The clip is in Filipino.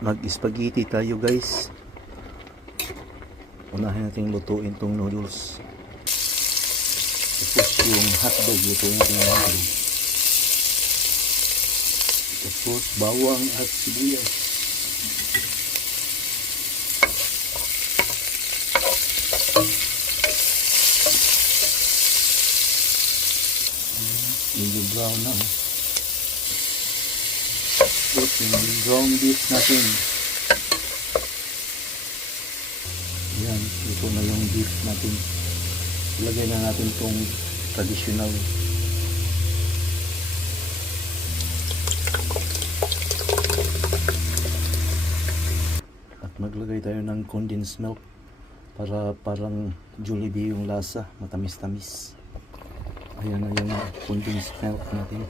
Mag-spaghetti tayo guys. Unahin natin lutuin tong noodles. Tapos yung hotdog, lutuin natin yung hotdog. Tapos bawang at sibuyas. Medyo brown na. Tapos yung ground beef natin. Yan, ito na yung beef natin. Ilagay na natin itong traditional. At maglagay tayo ng condensed milk para parang Jollibee yung lasa, matamis-tamis. Ayan na yung condensed milk natin.